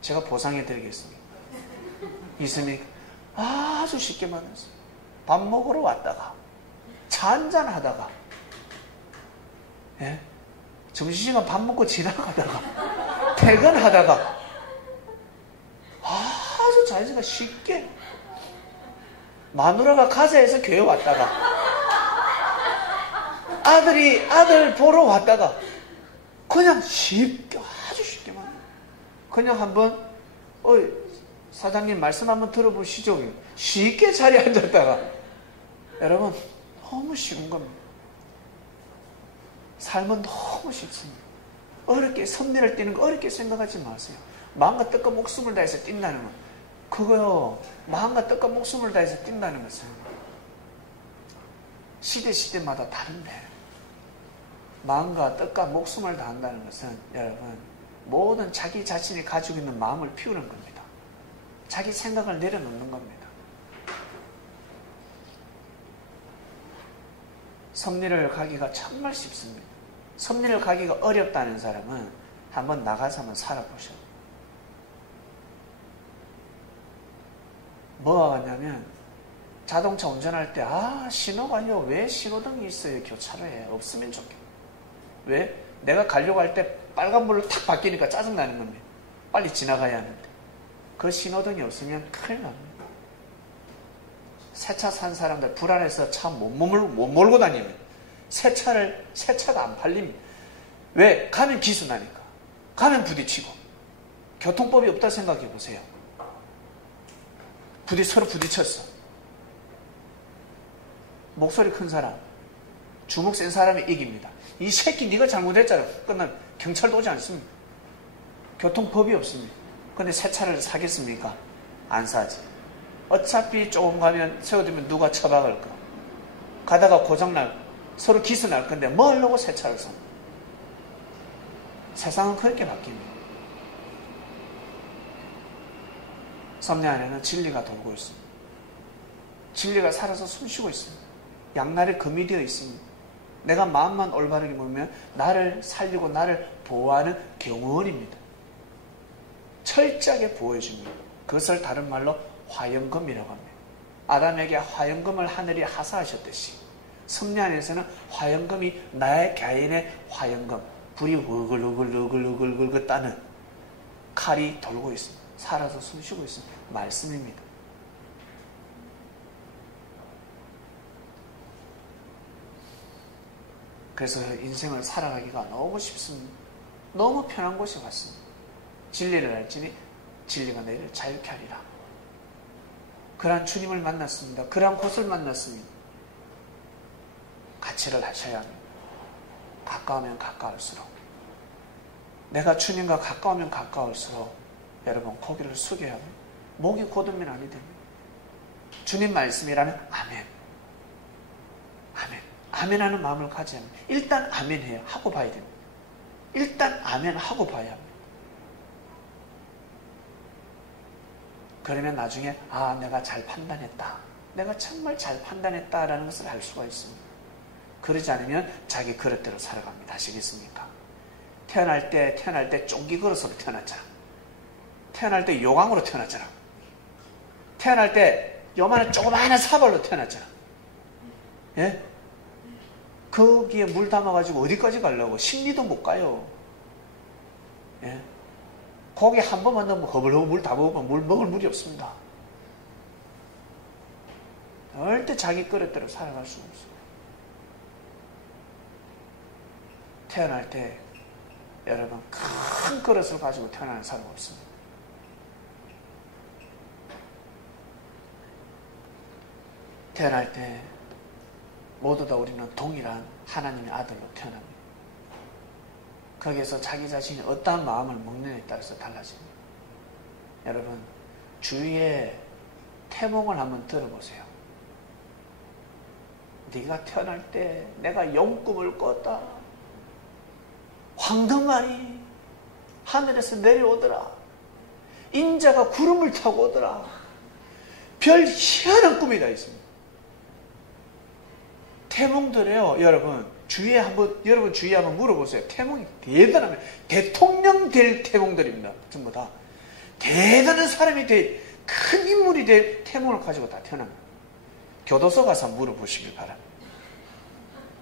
제가 보상해 드리겠습니다. 있습니까? 아주 쉽게 만났어요. 밥 먹으러 왔다가 차 한잔 하다가 점심시간 밥 먹고 지나가다가 퇴근하다가 아주 자연스럽게 쉽게 마누라가 가자해서 교회 왔다가 아들 보러 왔다가 그냥 쉽게 아주 쉽게 만나. 그냥 한번 사장님 말씀 한번 들어보시죠. 쉽게 자리에 앉았다가 여러분 너무 쉬운 겁니다. 삶은 너무 쉽습니다. 어렵게 섭리를 띄는 거 어렵게 생각하지 마세요. 마음과 뜻과 목숨을 다해서 뛴다는 거 그거요. 마음과 뜻과 목숨을 다해서 뛴다는 것은 시대마다 다른데 마음과 뜻과 목숨을 다한다는 것은 여러분 모든 자기 자신이 가지고 있는 마음을 피우는 겁니다. 자기 생각을 내려놓는 겁니다. 섭리를 가기가 정말 쉽습니다. 섭리를 가기가 어렵다는 사람은 한번 나가서 한번 살아보셔요. 뭐가 같냐면 자동차 운전할 때 신호가요 왜 신호등이 있어요? 교차로에 없으면 좋겠다. 왜? 내가 가려고 할 때 빨간불로 탁 바뀌니까 짜증나는 겁니다. 빨리 지나가야 하는데 그 신호등이 없으면 큰일 납니다. 새 차 산 사람들 불안해서 차 못 몰고 다니면 새 차가 안 팔립니다. 왜? 가면 기수나니까. 가면 부딪히고. 교통법이 없다 생각해 보세요. 서로 부딪혔어. 목소리 큰 사람, 주먹 센 사람이 이깁니다. 이 새끼 네가 잘못했잖아. 끝나면 경찰도 오지 않습니다. 교통법이 없습니다. 근데 새 차를 사겠습니까? 안 사지. 어차피 조금 가면 세워두면 누가 처박을 거. 가다가 고장날 서로 기스 날 건데 뭐 하려고 새 차를 사? 세상은 그렇게 바뀝니다. 섭리 안에는 진리가 돌고 있습니다. 진리가 살아서 숨쉬고 있습니다. 양날에 금이 되어 있습니다. 내가 마음만 올바르게 먹으면 나를 살리고 나를 보호하는 경호원입니다. 철저하게 보호해줍니다. 그것을 다른 말로 화영금이라고 합니다. 아담에게 화영금을 하늘이 하사하셨듯이 섭리 안에서는 화영금이 나의 개인의 화영금, 불이 으글으글 따는 칼이 돌고 있습니다. 살아서 숨쉬고 있습니다. 말씀입니다. 그래서 인생을 살아가기가 너무 쉽습니다. 너무 편한 곳에 왔습니다. 진리를 알지니 진리가 너희를 자유케 하리라. 그러한 주님을 만났습니다. 그러한 곳을 만났습니다. 가치를 하셔야 합니다. 가까우면 가까울수록 내가 주님과 가까우면 가까울수록 여러분 고개를 숙여야 합니다. 목이 곧으면 아니 됩니다. 주님 말씀이라면 아멘. 아멘. 아멘 하는 마음을 가져야 합니다. 일단 아멘 해요. 하고 봐야 됩니다. 일단 아멘 하고 봐야 합니다. 그러면 나중에 내가 잘 판단했다. 내가 정말 잘 판단했다라는 것을 알 수가 있습니다. 그러지 않으면 자기 그릇대로 살아갑니다. 아시겠습니까? 태어날 때 쫑기 그릇으로 태어났잖아. 태어날 때 요강으로 태어났잖아. 태어날 때 요만한 조그마한 사발로 태어났잖아. 예? 거기에 물 담아가지고 어디까지 가려고? 10리도 못 가요. 예? 고기 한 번만 넣으면 허블허블 물 다 먹으면 물 먹을 물이 없습니다. 절대 자기 그릇대로 살아갈 수가 없어요. 태어날 때 여러분 큰 그릇을 가지고 태어나는 사람 없습니다. 태어날 때 모두 다 우리는 동일한 하나님의 아들로 태어납니다. 거기에서 자기 자신이 어떠한 마음을 먹느냐에 따라서 달라집니다. 여러분 주위의 태몽을 한번 들어보세요. 네가 태어날 때 내가 용꿈을 꿨다. 황금알이 하늘에서 내려오더라. 인자가 구름을 타고 오더라. 별 희한한 꿈이 다 있습니다. 태몽들이요, 여러분 주위에 한번 물어보세요. 태몽이 대단하면 대통령 될 태몽들입니다. 전부 다 대단한 사람이 될, 큰 인물이 될 태몽을 가지고 다 태어납니다. 교도소 가서 물어보시길 바랍니다.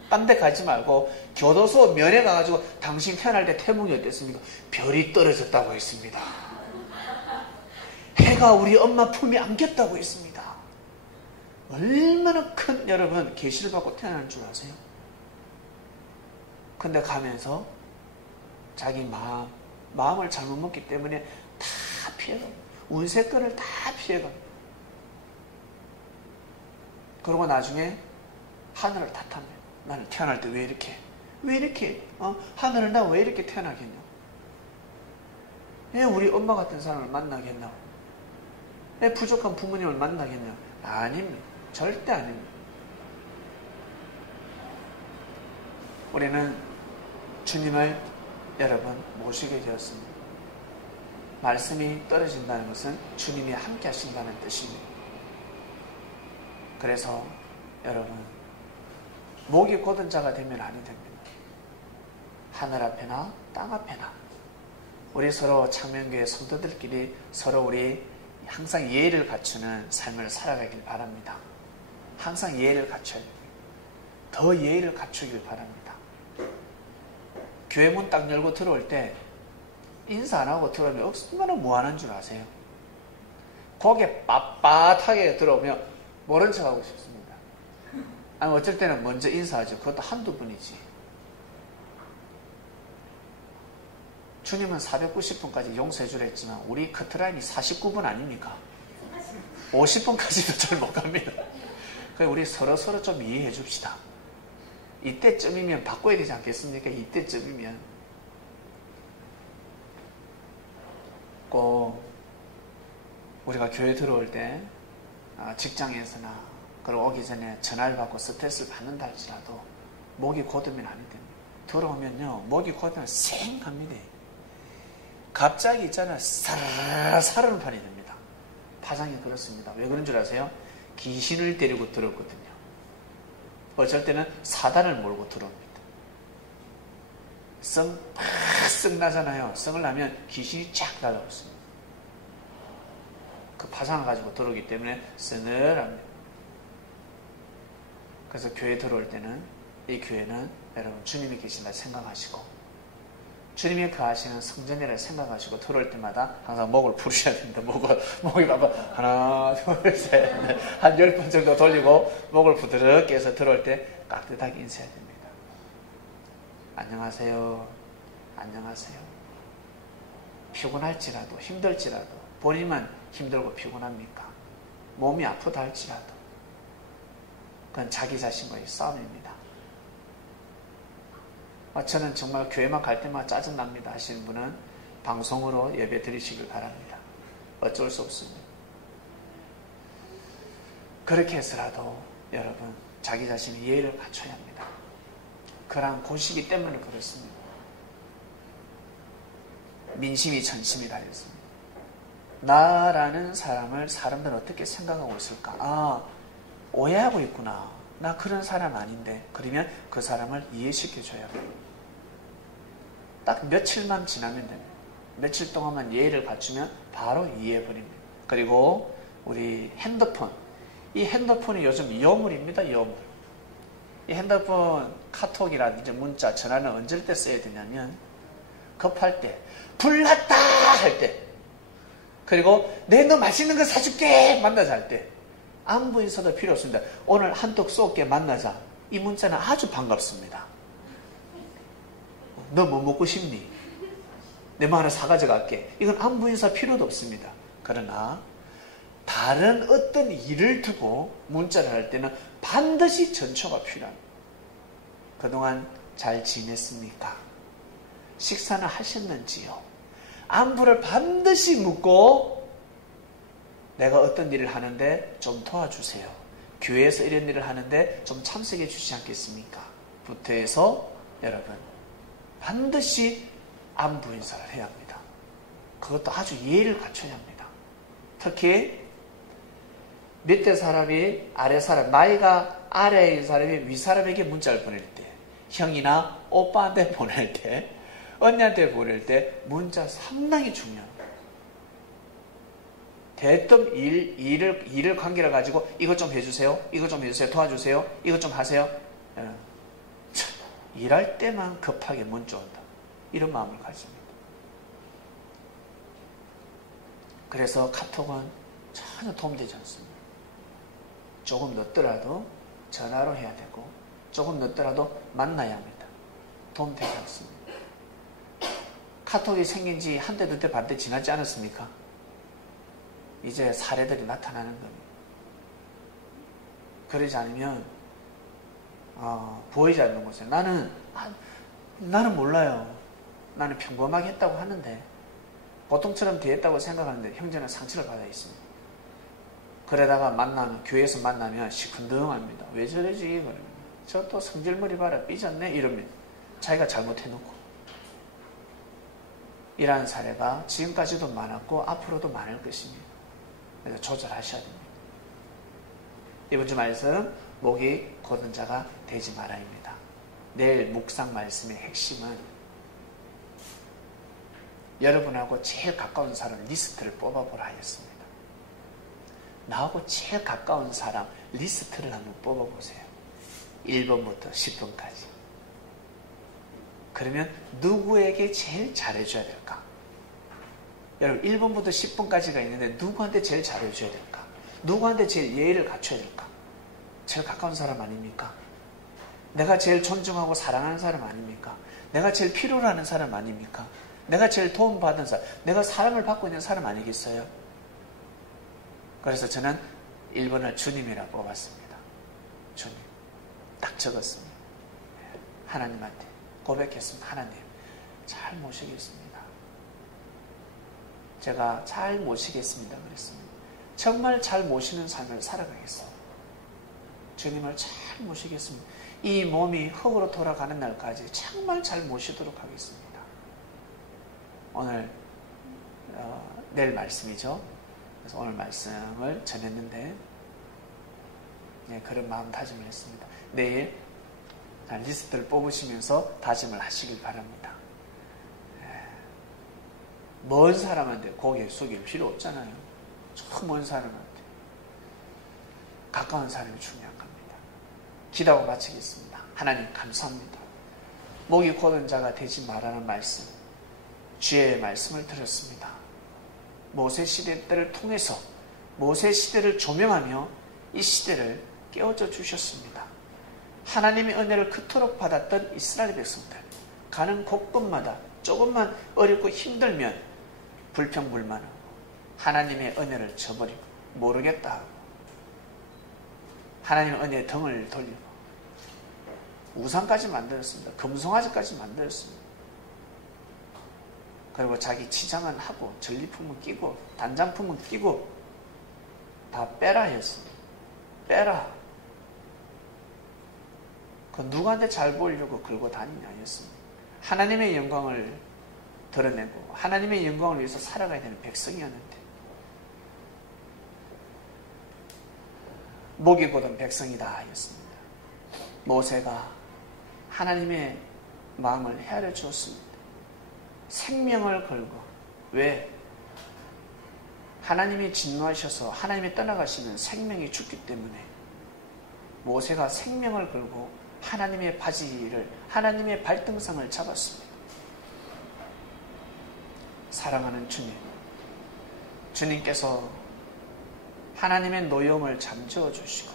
딴 데 가지 말고 교도소 면회 가가지고 당신 태어날 때 태몽이 어땠습니까? 별이 떨어졌다고 했습니다. 해가 우리 엄마 품에 안겼다고 했습니다. 얼마나 큰 여러분 계시를 받고 태어난 줄 아세요? 근데 가면서 자기 마음을 잘못 먹기 때문에 다 피해갑니다. 운세권을 다 피해갑니다. 그러고 나중에 하늘을 탓합니다. 나는 태어날 때 왜 이렇게 하늘을 나 왜 이렇게 태어나겠냐? 왜 우리 엄마 같은 사람을 만나겠냐? 왜 부족한 부모님을 만나겠냐? 아닙니다. 절대 아닙니다. 우리는 주님을 여러분 모시게 되었습니다. 말씀이 떨어진다는 것은 주님이 함께 하신다는 뜻입니다. 그래서 여러분 목이 곧은 자가 되면 아니 됩니다. 하늘 앞에나 땅 앞에나 우리 서로 창명교회 성도들끼리 서로 우리 항상 예의를 갖추는 삶을 살아가길 바랍니다. 항상 예의를 갖춰야 됩니다. 더 예의를 갖추길 바랍니다. 교회 문 딱 열고 들어올 때 인사 안 하고 들어오면 얼마나 무한한 줄 아세요? 고개 빳빳하게 들어오면 모른 척하고 싶습니다. 아니 어쩔 때는 먼저 인사하죠. 그것도 한두 분이지. 주님은 490분까지 용서해 주라 했지만 우리 커트라인이 49분 아닙니까? 50분까지도 잘 못 갑니다. 그래서 우리 서로 좀 이해해 줍시다. 이때쯤이면 바꿔야 되지 않겠습니까? 이때쯤이면 꼭 우리가 교회 들어올 때 직장에서나 그리고 오기 전에 전화를 받고 스트레스를 받는다 할지라도 목이 곧으면 안 됩니다. 들어오면요 목이 곧으면 쌩합니다. 갑자기 있잖아요 사르르 판이 됩니다. 파장이 그렇습니다. 왜 그런 줄 아세요? 귀신을 데리고 들었거든요. 어쩔 때는 사단을 몰고 들어옵니다. 성 나잖아요. 성을 나면 귀신이 쫙 날아오습니다. 그 파장을 가지고 들어오기 때문에 서늘합니다. 그래서 교회 들어올 때는 이 교회는 여러분 주님이 계신다 생각하시고 주님이 거하시는 성전이라 생각하시고 들어올 때마다 항상 목을 풀으셔야 됩니다. 목이 봐봐. 하나, 둘, 셋, 한 10번 정도 돌리고 목을 부드럽게 해서 들어올 때 깍듯하게 인사해야 됩니다. 안녕하세요. 안녕하세요. 피곤할지라도 힘들지라도 본인만 힘들고 피곤합니까? 몸이 아프다 할지라도 그건 자기 자신과의 싸움입니다. 저는 정말 교회만 갈 때마다 짜증납니다 하시는 분은 방송으로 예배 드리시길 바랍니다. 어쩔 수 없습니다. 그렇게 해서라도 여러분 자기 자신이 예의를 갖춰야 합니다. 그러한 곳이기 때문에 그렇습니다. 민심이 전심이라 했습니다. 나라는 사람을 사람들은 어떻게 생각하고 있을까? 오해하고 있구나. 나 그런 사람 아닌데. 그러면 그 사람을 이해시켜줘야 합니다. 딱 며칠만 지나면 됩니다. 며칠 동안만 예의를 갖추면 바로 이해해버립니다. 그리고 우리 핸드폰. 이 핸드폰이 요즘 여물입니다. 여물. 이 핸드폰 카톡이라든지 문자, 전화는 언제 때 써야 되냐면 급할 때, 불났다 할 때, 그리고 내 너 맛있는 거 사줄게 만나자 할 때, 안부 인사도 필요 없습니다. 오늘 한턱 쏠게 만나자. 이 문자는 아주 반갑습니다. 너 뭐 먹고 싶니? 내 뭐 하나 사가져 갈게. 이건 안부 인사 필요도 없습니다. 그러나 다른 어떤 일을 두고 문자를 할 때는 반드시 전초가 필요합니다. 그동안 잘 지냈습니까? 식사는 하셨는지요? 안부를 반드시 묻고 내가 어떤 일을 하는데 좀 도와주세요. 교회에서 이런 일을 하는데 좀 참석해 주시지 않겠습니까? 부터 해서 여러분 반드시 안부 인사를 해야 합니다. 그것도 아주 예의를 갖춰야 합니다. 특히 밑에 사람이 아래 사람, 나이가 아래인 사람이 위 사람에게 문자를 보낼 때, 형이나 오빠한테 보낼 때, 언니한테 보낼 때 문자 상당히 중요합니다. 대뜸 일을 관계를 가지고 이것 좀 해주세요, 이것 좀 해주세요, 도와주세요, 이것 좀 하세요. 일할 때만 급하게 문자 온다. 이런 마음을 가집니다. 그래서 카톡은 전혀 도움되지 않습니다. 조금 늦더라도 전화로 해야 되고 조금 늦더라도 만나야 합니다. 도움되지 않습니다. 카톡이 생긴 지 한 대, 두 대, 반 대 지나지 않았습니까? 이제 사례들이 나타나는 겁니다. 그러지 않으면 보이지 않는 곳에 나는 몰라요. 나는 평범하게 했다고 하는데 보통처럼 됐다고 생각하는데 형제는 상처를 받아 있습니다. 그러다가 만나면, 교회에서 만나면 시큰둥합니다. 왜 저러지? 저 또 성질머리 봐라, 삐졌네? 이러면 자기가 잘못해놓고. 이러한 사례가 지금까지도 많았고 앞으로도 많을 것입니다. 그래서 조절하셔야 됩니다. 이번 주 말씀, 목이 곧은 자가 되지 말아입니다. 내일 묵상 말씀의 핵심은 여러분하고 제일 가까운 사람 리스트를 뽑아보라 하였습니다. 나하고 제일 가까운 사람 리스트를 한번 뽑아보세요. 1번부터 10번까지. 그러면 누구에게 제일 잘해줘야 될까? 여러분 1번부터 10번까지가 있는데 누구한테 제일 잘해줘야 될까? 누구한테 제일 예의를 갖춰야 될까? 제일 가까운 사람 아닙니까? 내가 제일 존중하고 사랑하는 사람 아닙니까? 내가 제일 필요로 하는 사람 아닙니까? 내가 제일 도움받은 사람, 내가 사랑을 받고 있는 사람 아니겠어요? 그래서 저는 1번을 주님이라 뽑았습니다. 주님. 딱 적었습니다. 하나님한테 고백했습니다. 하나님, 잘 모시겠습니다. 제가 잘 모시겠습니다. 그랬습니다. 정말 잘 모시는 삶을 살아가겠습니다. 주님을 잘 모시겠습니다. 이 몸이 흙으로 돌아가는 날까지 정말 잘 모시도록 하겠습니다. 오늘 내일 말씀이죠. 그래서 오늘 말씀을 전했는데 그런 마음 다짐을 했습니다. 내일 리스트를 뽑으시면서 다짐을 하시길 바랍니다. 먼 사람한테 고개 숙일 필요 없잖아요. 저 먼 사람한테. 가까운 사람이 중요한 겁니다. 기도하고 마치겠습니다. 하나님 감사합니다. 목이 곧은 자가 되지 말라는 말씀, 주의 말씀을 들었습니다. 모세 시대 때를 통해서 모세 시대를 조명하며 이 시대를 깨워줘 주셨습니다. 하나님의 은혜를 그토록 받았던 이스라엘 백성들, 가는 곳곳마다 조금만 어렵고 힘들면 불평불만하고 하나님의 은혜를 저버리고 모르겠다 하고 하나님의 은혜에 등을 돌리고 우상까지 만들었습니다. 금송아지까지 만들었습니다. 그리고 자기 치장은 하고 전리품은 끼고 단장품은 끼고 다 빼라 했습니다. 빼라. 그 누구한테 잘 보이려고 긁고 다니냐 했습니다. 하나님의 영광을 드러내고 하나님의 영광을 위해서 살아가야 되는 백성이었는데 목이 곧은 백성이다 하였습니다. 모세가 하나님의 마음을 헤아려 주었습니다. 생명을 걸고. 왜? 하나님이 진노하셔서 하나님이 떠나가시면 생명이 죽기 때문에 모세가 생명을 걸고 하나님의 바지를, 하나님의 발등상을 잡았습니다. 사랑하는 주님, 주님께서 하나님의 노여움을 잠재워 주시고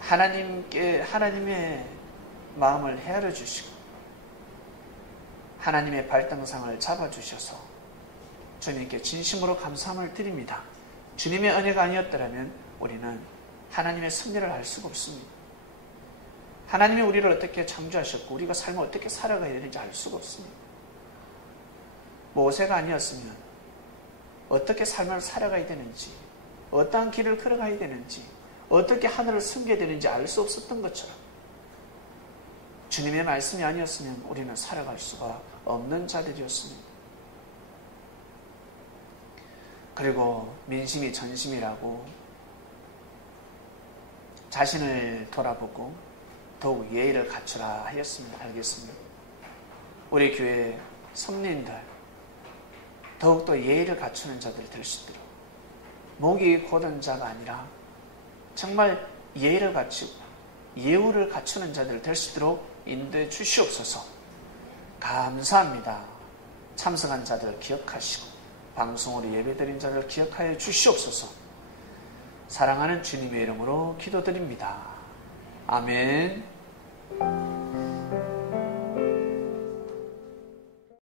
하나님의 마음을 헤아려 주시고 하나님의 발등상을 잡아주셔서 주님께 진심으로 감사함을 드립니다. 주님의 은혜가 아니었더라면 우리는 하나님의 섭리를 알 수가 없습니다. 하나님이 우리를 어떻게 창조하셨고 우리가 삶을 어떻게 살아가야 되는지 알 수가 없습니다. 모세가 아니었으면 어떻게 삶을 살아가야 되는지, 어떠한 길을 걸어가야 되는지, 어떻게 하늘을 섬겨야 되는지 알 수 없었던 것처럼 주님의 말씀이 아니었으면 우리는 살아갈 수가 없는 자들이었습니다. 그리고 민심이 전심이라고 자신을 돌아보고 더욱 예의를 갖추라 하였으면 알겠습니다. 우리 교회 성도님들 더욱더 예의를 갖추는 자들이 될 수 있도록, 목이 곧은 자가 아니라 정말 예의를 갖추고 예우를 갖추는 자들 될 수 있도록 인도해 주시옵소서. 감사합니다. 참석한 자들 기억하시고 방송으로 예배드린 자들 기억하여 주시옵소서. 사랑하는 주님의 이름으로 기도드립니다. 아멘.